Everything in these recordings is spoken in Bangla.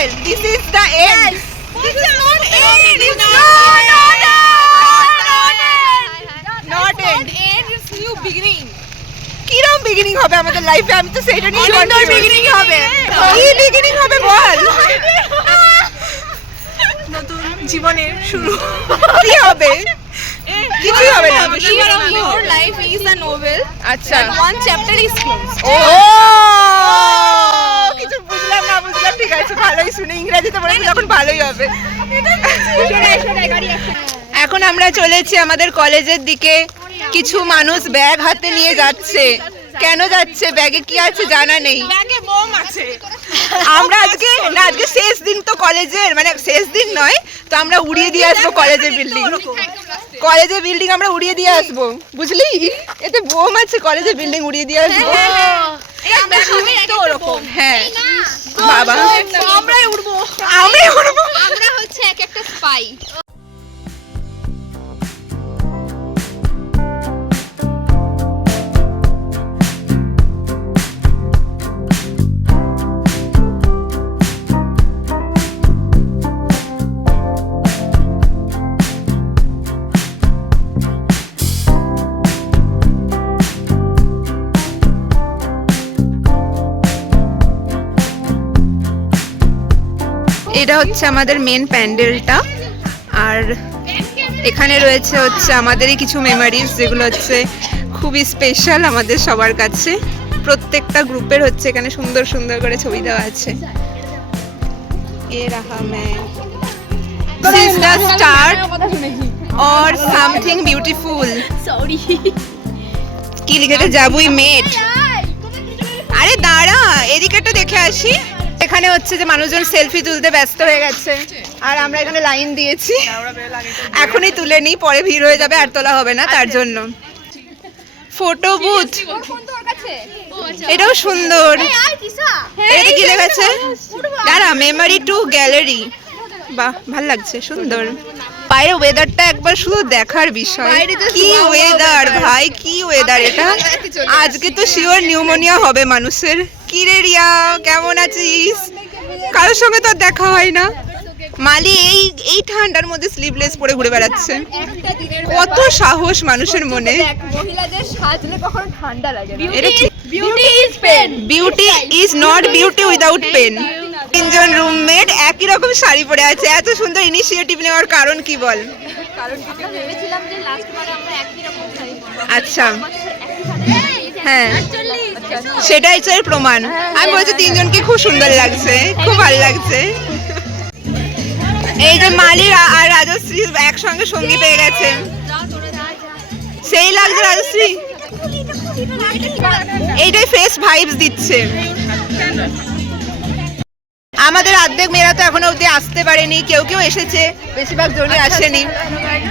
novel. This is the end. This is not end. It's not end. It's new beginning. কিরম বিগিনিং হবে আমাদের লাইফে? আমি তো সেটা নিয়ে সুন্দর beginning হবে। কি বিগিনিং হবে বল? নতুন জীবনের শুরু। কি হবে? কিছুই হবে না। Your life is a novel. আচ্ছা, One chapter is closed. ও কিছু বুঝলাম না, বুঝলাম, ঠিক আছে, ভালোই শুনে ইংরেজিতে বলেছি তখন ভালোই হবে। এখন আমরা চলেছি আমাদের কলেজের দিকে। কিছু মানুষ ব্যাগ হাতে নিয়ে যাচ্ছে। কেন যাচ্ছে? ব্যাগে কি আছে জানা নেই। ব্যাগে বোম আছে। আমরা আজকে শেষ দিন তো কলেজের, মানে শেষ দিন নয় তো আমরা উড়িয়ে দিয়ে আসবো কলেজের বিল্ডিং। কলেজের বিল্ডিং আমরা উড়িয়ে দিয়ে আসবো, বুঝলি? এতে বোম আছে, কলেজের বিল্ডিং উড়িয়ে দিয়ে আসবো। হ্যাঁ বাবা, আমরাই উড়বো। আমরা হচ্ছে একটা স্পাই। এটা হচ্ছে আমাদের মেন প্যান্ডেলটা, আর এখানে রয়েছে হচ্ছে আমাদেরই কিছু মেমোরিজ, যেগুলো হচ্ছে খুবই স্পেশাল আমাদের সবার কাছে। প্রত্যেকটা গ্রুপের হচ্ছে এখানে সুন্দর সুন্দর করে ছবি দেওয়া আছে। এ রাহা मैं This is the start or something beautiful. Sorry. কি লিখেছে? যাবই মেট। আরে দাঁড়া, এদিকে একটু দেখে আসি। এখানে হচ্ছে যে মানুষজন সেলফি তুলতে ব্যস্ত হয়ে গেছে, আর আমরা এখানে লাইন দিয়েছি। এখনই তুলে নিই, পরে ভিড় হয়ে যাবে আর তোলা হবে না, তার জন্য। ফটো বুথ, এটাও সুন্দর। এটা কি লেখা? দাঁড়া, মেমোরি টু গ্যালারি। বাহ, ভাল লাগছে, সুন্দর। বাইরে ওয়েদারটা একবার শুধু দেখার বিষয়। কি ওয়েদার ভাই, কি ওয়েদার এটা! আজকে তো শিওর নিউমোনিয়া হবে মানুষের। কি রে রিয়া, কেমন আছিস? কারোর সঙ্গে তো দেখা হয় না। মালি এই ঠান্ডার মধ্যে স্লিভলেস পরে ঘুরে বেড়াচ্ছে। কত সাহস মানুষের মনে। মহিলাদের সাজলে কখনো ঠান্ডা লাগে না। এটা ঠিক। Beauty is pain. Beauty is not beauty without pain. তিনজন রুমমেট একই রকম শাড়ি পরে আছে। এত সুন্দর ইনিশিয়েটিভ নেওয়ার কারণ কি বল? কারণ ভেবেছিলাম যে লাস্ট বারে আমরা একই রকম শাড়ি পরব। আচ্ছা, হ্যাঁ, সেটাই তো এর প্রমাণ। আমি বলছি তিনজনকে খুব সুন্দর লাগছে, খুব ভালো লাগছে। এই যে মালি আর রাজশ্রী একসঙ্গে সঙ্গী পেয়ে গেছে, সেই লাগছে রাজশ্রী। এইটাই ফ্রেশ ভাইবস দিচ্ছে। আমাদের অর্ধেক মেয়েরা তো এখনো অবধি আসতে পারেনি, কেউ কেউ এসেছে, বেশিরভাগ জনই আসেনি।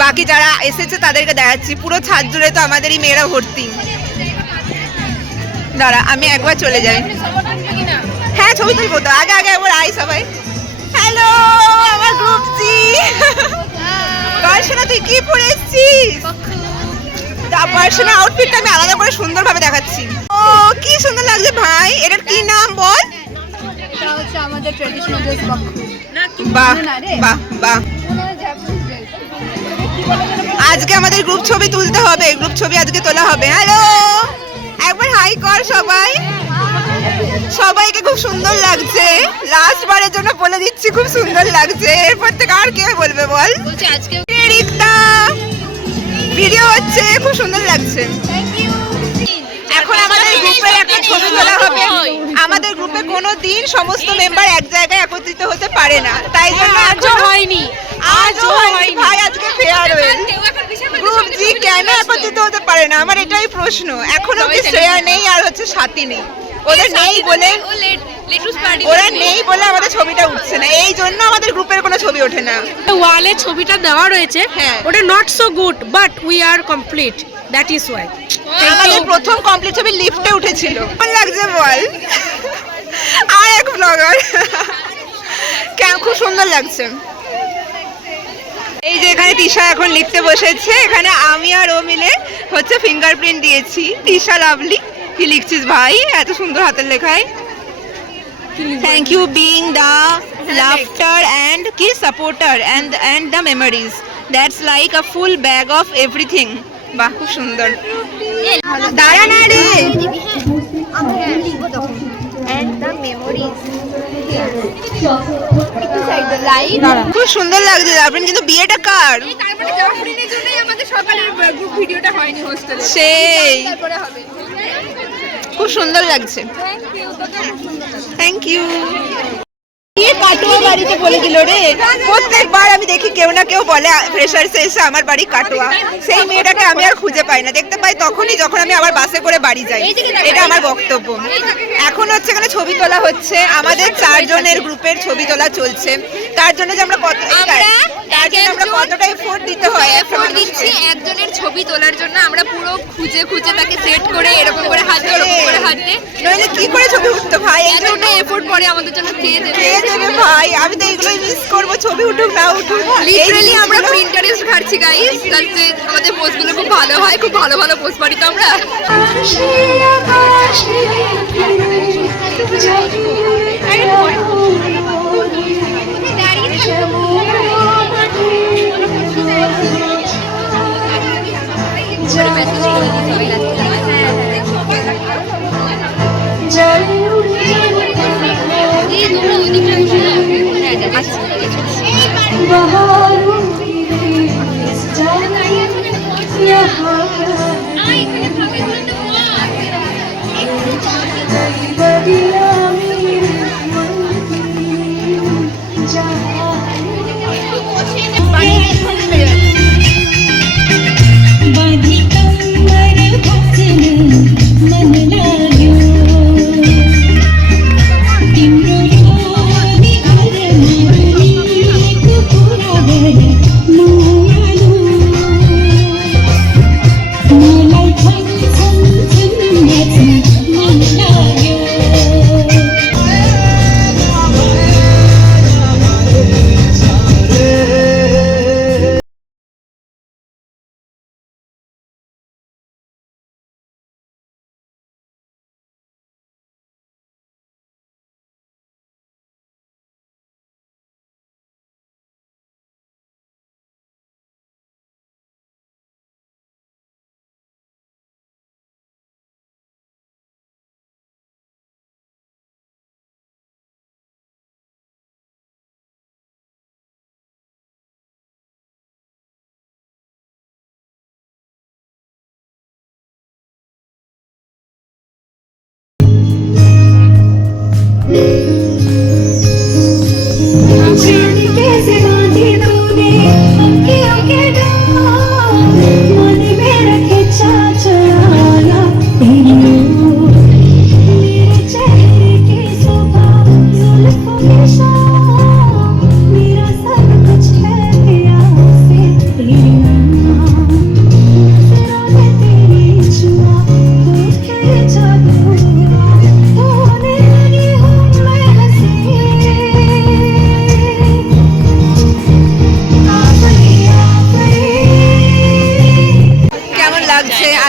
বাকি যারা এসেছে তাদেরকে দেখাচ্ছি। পুরো ছাদ জুড়ে তো আমাদেরই মেয়েরা ভর্তি। দাঁড়া, আমি একবার চলে যাই। হ্যাঁ, ছবি তুলবো তো। আগে একবার আই সবাই। হ্যালো, আমার গ্রুপ জি। দর্শনা, তুই কি পরে এসেছিস? দর্শনা আউটফিটটা আমি আলাদা করে সুন্দরভাবে দেখাচ্ছি। ও কি সুন্দর লাগছে ভাই। এটার কি নাম বল? এটা হচ্ছে আমাদের ট্র্যাডিশনাল ড্রেস বকখু। বাহ বাহ বাহ। আজকে আমাদের গ্রুপ ছবি তুলতে হবে, গ্রুপ ছবি আজকে তোলা হবে। হ্যালো, একবার হাই কর সবাই। সবাইকে খুব সুন্দর লাগছে। লাস্ট বারের জন্য বলে দিচ্ছি, খুব সুন্দর লাগছে। এরপর থেকে আর কে বলবে বল? বলছি আজকে রিক্তা ভিডিও হচ্ছে, খুব সুন্দর লাগছে। এখন আমাদের গ্রুপের একটা ছবি তোলা হবে। আমাদের গ্রুপে কোনো দিন সমস্ত মেম্বার এক জায়গায় একত্রিত হতে পারে না, তাই জন্য আজও হয়নি। আজও হয়নি ভাই। আজকে ফেয়ারওয়েল। গ্রুপ জি কেন একত্রিত হতে পারে না, আমার এটাই প্রশ্ন। এখন অব্দি শ্রেয়া নেই আর হচ্ছে সাথী নেই। ওদের নেই বলে, ওরা নেই বলে আমাদের ছবিটা উঠছে না। এই জন্য আমাদের গ্রুপের কোনো ছবি ওঠে না। ওয়ালে ছবিটা দেওয়া রয়েছে, হ্যাঁ। ওটা not so good, but we are complete, that is Y. আমাদের প্রথম কমপ্লিট ছবি লিফটে উঠেছিল। কেমন লাগছে বল? আর এক ব্লগার, খুব সুন্দর লাগছে। এই যে এখানে তিশা এখন লিখতে বসেছে। এখানে আমি আর ও মিলে হচ্ছে ফিঙ্গারপ্রিন্ট দিয়েছি। তিশা লাভলি, কি লিখছিস ভাই? এত সুন্দর হাতের লেখায়। Thank you being the laughter and কি supporter and the memories. That's like a full bag of everything. বাহ খুব সুন্দর। দাঁড়া না রে। আমরা লিখবো তখন and the memories লাইভ খুব সুন্দর লাগছে আপনি কিন্তু বিয়েটা কার? তারপরে জাফরিনের জন্যই আমাদের সকালের গ্রুপ ভিডিওটা হয়নি হোস্টেলে। সেই তারপরে হবে। খুব সুন্দর লাগছে। থ্যাংক ইউ, তোকে খুব সুন্দর লাগছে। Thank you. কি কাটোয়া বাড়িতে বলে দিল রে। প্রত্যেকবার আমি দেখি কেউ না কেউ বলে ফ্রেশার্সে এসে আমার বাড়ি কাটোয়া, সেই মেয়েটাকে আমি আর খুঁজে পাই না। দেখতে পাই তখনই যখন আমি আবার বাসে করে বাড়ি যাই। এটা আমার বক্তব্য। এখন হচ্ছে এখানে ছবি তোলা হচ্ছে, আমাদের 4 জনের গ্রুপের ছবি তোলা চলছে। তার জন্য যে আমরা কতটা এফোর্ট দিতে হয়, এফোর্ট দিচ্ছি একজনের ছবি তোলার জন্য। আমরা পুরো খুঁজে খুঁজে তাকে সেট করে এরকম করে হাতে ওরকম করে হাতে নইলে কি করে ছবি উঠতো ভাই? এতটা এফোর্ট পরে আমাদের জন্য খেয়ে দেবে ভাই আমি তো এগুলোই মিস করবো, ছবি উঠুক না উঠুক। লিটারালি আমরা প্রিন্টারেস্ট ঘাটছি গাইস, যাতে আমাদের পোস্টগুলো খুব ভালো হয়। খুব ভালো ভালো পোস্ট পারি তো আমরা।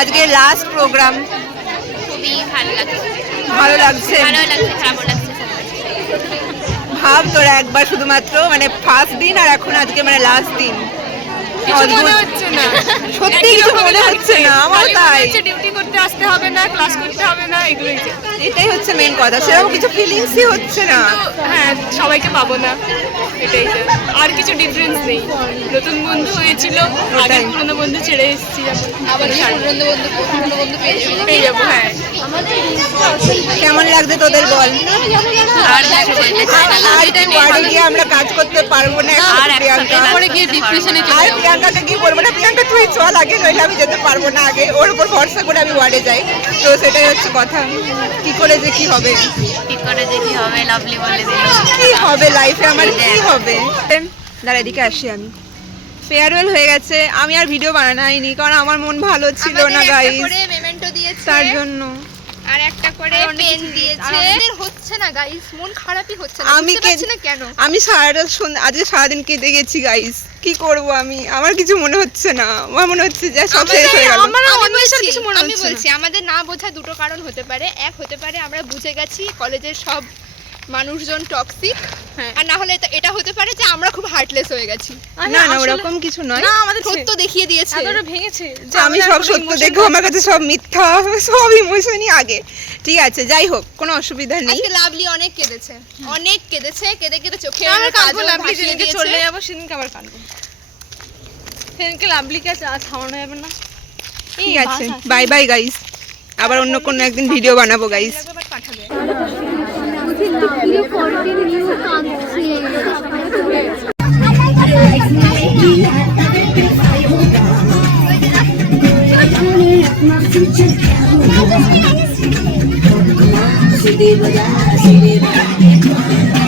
আজকে লাস্ট প্রোগ্রাম, খুবই ভালো লাগছে। ভালো লাগছে, ভালো লাগছে, খারাপও লাগছে। ভাব তোরা একবার শুধুমাত্র মানে ফার্স্ট দিন আর এখন আজকে মানে লাস্ট দিন, মনে হচ্ছে না, সত্যি কিছু মনে হচ্ছে না আমার। তাই ডিউটি করতে আসতে হবে না, ক্লাস করতে হবে না, এগুলোই। এটাই হচ্ছে মেন কথা, সেরকম কিছু ফিলিংসই হচ্ছে না। হ্যাঁ, সবাইকে পাবো না, এটাই। আর কিছু ডিফারেন্স নেই। নতুন বন্ধু হয়েছিল, আগে পুরনো বন্ধু ছেড়ে এসেছি, আবার পুরনো বন্ধু পেয়ে যাবো। হ্যাঁ, কেমন লাগছে তোদের বল? আর বাড়ি গিয়ে আমরা কাজ করতে পারবো না। আর প্রিয়াঙ্কা পরে গিয়ে ডিপ্রেশনে আর প্রিয়াঙ্কাকে কি বলবো না, প্রিয়াঙ্কা তুই চল আগে, নইলে আমি যেতে পারবো না আগে। ওর উপর ভরসা করে আমি ওয়ার্ডে যাই, তো সেটাই হচ্ছে কথা। কি করে যে কি হবে, ঠিক করে যে কি হবে, লাভলি বলে দিল কি হবে লাইফে আমার, কি হবে। দাঁড়া এদিকে আসি আমি। ফেয়ারওয়েল হয়ে গেছে, আমি আর ভিডিও বানাইনি কারণ আমার মন ভালো ছিল না গাইস, মেমেন্টো দিয়েছে তার জন্য। আর একটা করে পেন দিয়েছে। হচ্ছে না গাইস, মন খারাপই হচ্ছে না। আমি না কেন? আমি আজকে সারাদিন কেঁদে গেছি গাইস, কি করব আমি, আমার কিছু মনে হচ্ছে না। আমার মনে হচ্ছে যে সব শেষ হয়ে গেল। আমি বলছি আমাদের না বোঝা দুটো কারণ হতে পারে। এক হতে পারে আমরা বুঝে গেছি কলেজের সব মানুষজন টক্সিক, হ্যাঁ। আর না হলে এটা হতে পারে যে আমরা খুব হার্টলেস হয়ে গেছি। না না ওরকম কিছু নয়, না আমাদের সত্য দেখিয়ে দিয়েছে। এতটা ভেঙেছে যে আমি সব সত্য দেখবো, আমার কাছে সব মিথ্যা, সব ইমোশনই আগে। ঠিক আছে, যাই হোক, কোনো অসুবিধা নেই। আজকে লাভলি অনেক কেঁদেছে, অনেক কেঁদেছে, কেঁদে কেঁদে চোখে আমরা কাঁদবো, কাজল লাভলি ভাসিয়ে যেদিনকে দিয়েছে। চলে যাবো সেদিনকে আবার কাঁদবো। সেদিনকে লাভলিকে আর থামানো যাবে না। ঠিক আছে, বাই বাই গাইস, আবার অন্য কোনো একদিন ভিডিও বানাবো গাইস। পাঠাবে। Sidhi baja, sidhi baja.